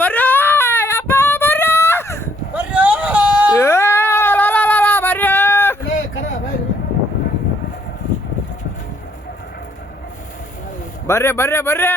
ಬರ್ರಿ ಅಪ್ಪ ಬರ್ರಿ ಬರ್ರಿ ಬರ್ರಿ ಬರ್ರಿ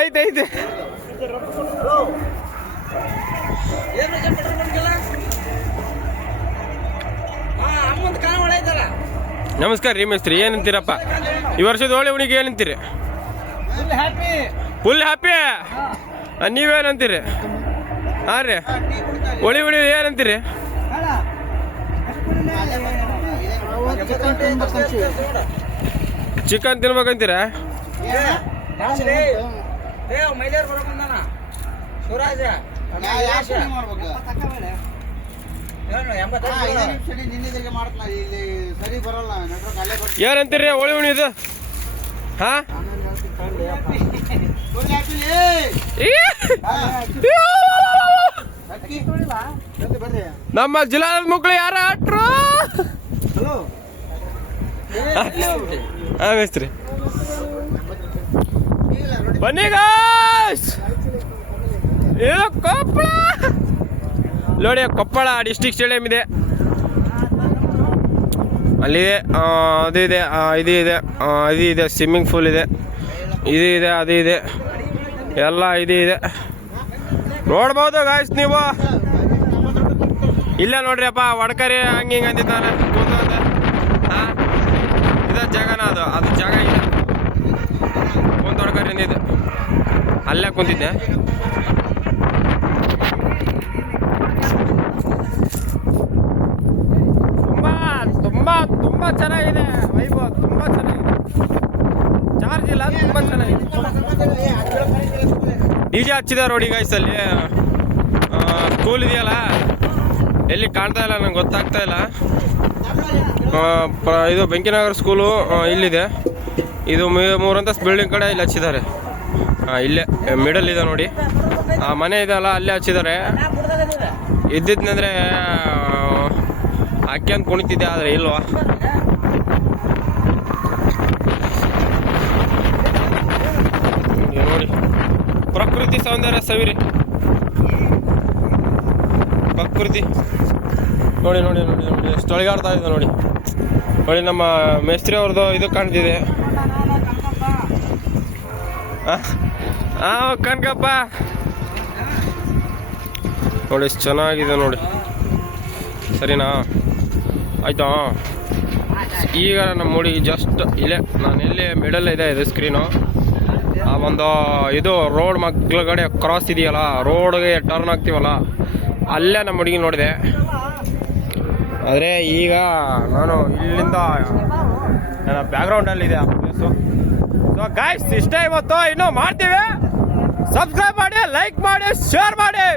ಐತೆ ನಮಸ್ಕಾರ ರೀ ಮೇಸ್ತ್ರಿ, ಏನಂತೀರಪ್ಪ ಈ ವರ್ಷದ ಹೋಳಿ ಹುಣ್ಣಿಗೆ ಏನಂತೀರಿ? Full happy. ನೀವೇನಂತೀರಿ? ಹಾಂ ರೀ, ಹೋಳಿ ಹುಣ್ಣಿ ಏನಂತೀರಿ? ಚಿಕನ್ ತಿನ್ಬೇಕಂತೀರ? ಏನಂತೀರಿ ಹೋಳಿ ಹುಣ್ಣಿದು? ಹಾ, ನಮ್ಮ ಜಿಲ್ಲಾದ ಮಕ್ಕಳು ಯಾರ ಆಟ್ರು? ಹಾಂ ಮೇಸ್ತ್ರಿ, ಬನ್ನಿ ಗಾಯ್ಸ್. ಇದು ಕೊಪ್ಪಳ ನೋಡಿ, ಕೊಪ್ಪಳ ಡಿಸ್ಟ್ರಿಕ್ಟ್ ಸ್ಟೇಡಿಯಂ ಇದೆ, ಅಲ್ಲಿದೆ. ಅದು ಇದೆ, ಇದು ಇದೆ, ಇದು ಇದೆ, ಸ್ವಿಮ್ಮಿಂಗ್ ಪೂಲ್ ಇದೆ, ಇದು ಇದೆ, ಅದು ಇದೆ, ಎಲ್ಲ ಇದು ಇದೆ. ನೋಡ್ಬೋದು ಗಾಯ್ಸ್ ನೀವು. ಇಲ್ಲ ನೋಡ್ರಿ ಅಪ್ಪ, ವಡ್ಕರಿ ಹಂಗೆ ಹಿಂಗೆ ಅಂತಿದ್ದಾನೆ. ಹಾಂ, ಇದು ಜಾಗನ, ಅದು ಜಾಗ ಇದೆ. ಒಂದು ವಡ್ಕರಿ ಇದೆ, ಅಲ್ಲೇ ಕುಂತಿದ್ದೆ. ತುಂಬ ಚೆನ್ನಾಗಿದೆ ವೈಭವ, ತುಂಬ ಚೆನ್ನಾಗಿದೆ. ಚಾರ್ಜ್ ಇಲ್ಲ, ತುಂಬ ಚೆನ್ನಾಗಿದೆ. ಡಿಜೆ ಹಚ್ಚಿದ್ದಾರೆ ನೋಡಿ ಗೈಸ್. ಅಲ್ಲಿ ಸ್ಕೂಲ್ ಇದೆಯಲ್ಲ, ಎಲ್ಲಿ ಕಾಣ್ತಾ ಇಲ್ಲ, ನಂಗೆ ಗೊತ್ತಾಗ್ತಾ ಇಲ್ಲ. ಇದು ಬೆಂಕಿನಗರ ಸ್ಕೂಲು ಇಲ್ಲಿದೆ. ಇದು 3 ಅಂತಸ್ತು ಬಿಲ್ಡಿಂಗ್ ಕಡೆ ಇಲ್ಲಿ ಹಚ್ಚಿದ್ದಾರೆ. ಇಲ್ಲೇ ಮಿಡಲ್ ಇದೆ ನೋಡಿ, ಆ ಮನೆ ಇದೆಯಲ್ಲ ಅಲ್ಲೇ ಹಚ್ಚಿದ್ದಾರೆ. ಇದ್ದಿದ್ನಂದರೆ ಅಕ್ಕಿ ಅಂತ ಕುಣಿತಿದ್ದೆ, ಆದರೆ ಇಲ್ವಾ. ನೋಡಿ, ಪ್ರಕೃತಿ ಸೌಂದರ್ಯ ಸವಿರಿ, ಪ್ರಕೃತಿ ನೋಡಿ ನೋಡಿ ನೋಡಿ ನೋಡಿ ಎಷ್ಟು ಅಳಿಗಾಡ್ತಾ ಇದೆ ನೋಡಿ. ನೋಡಿ ನಮ್ಮ ಮೇಸ್ತ್ರಿ ಅವ್ರದ್ದು ಇದು ಕಾಣ್ತಿದೆ. ಕನಕಪ್ಪ ನೋಡಿ, ಎಷ್ಟು ಚೆನ್ನಾಗಿದೆ ನೋಡಿ. ಸರಿನಾ, ಆಯಿತಾ? ಈಗ ನಮ್ಮ ಹುಡುಗಿ ಜಸ್ಟ್ ಇಲ್ಲೇ, ನಾನು ಎಲ್ಲಿ ಮಿಡಲ್ ಇದೆ ಇದು ಸ್ಕ್ರೀನು. ಆ ಒಂದು ಇದು ರೋಡ್ ಮಗ್ಲಗಡೆ ಕ್ರಾಸ್ ಇದೆಯಲ್ಲ, ರೋಡ್ಗೆ ಟರ್ನ್ ಆಗ್ತೀವಲ್ಲ, ಅಲ್ಲೇ ನಮ್ಮ ಹುಡುಗಿ ನೋಡಿದೆ. ಆದರೆ ಈಗ ನಾನು ಇಲ್ಲಿಂದ ನನ್ನ ಬ್ಯಾಕ್ಗ್ರೌಂಡಲ್ಲಿದೆ ಆ ಪ್ಲೇಸು. ಸೊ ಗಾಯ್ಸ್, ಇಷ್ಟೇ ಇವತ್ತು. ಇನ್ನೂ ಮಾಡ್ತೀವಿ. ಸಬ್ಸ್ಕ್ರೈಬ್ ಮಾಡಿ, ಲೈಕ್ ಮಾಡಿ, ಶೇರ್ ಮಾಡಿ.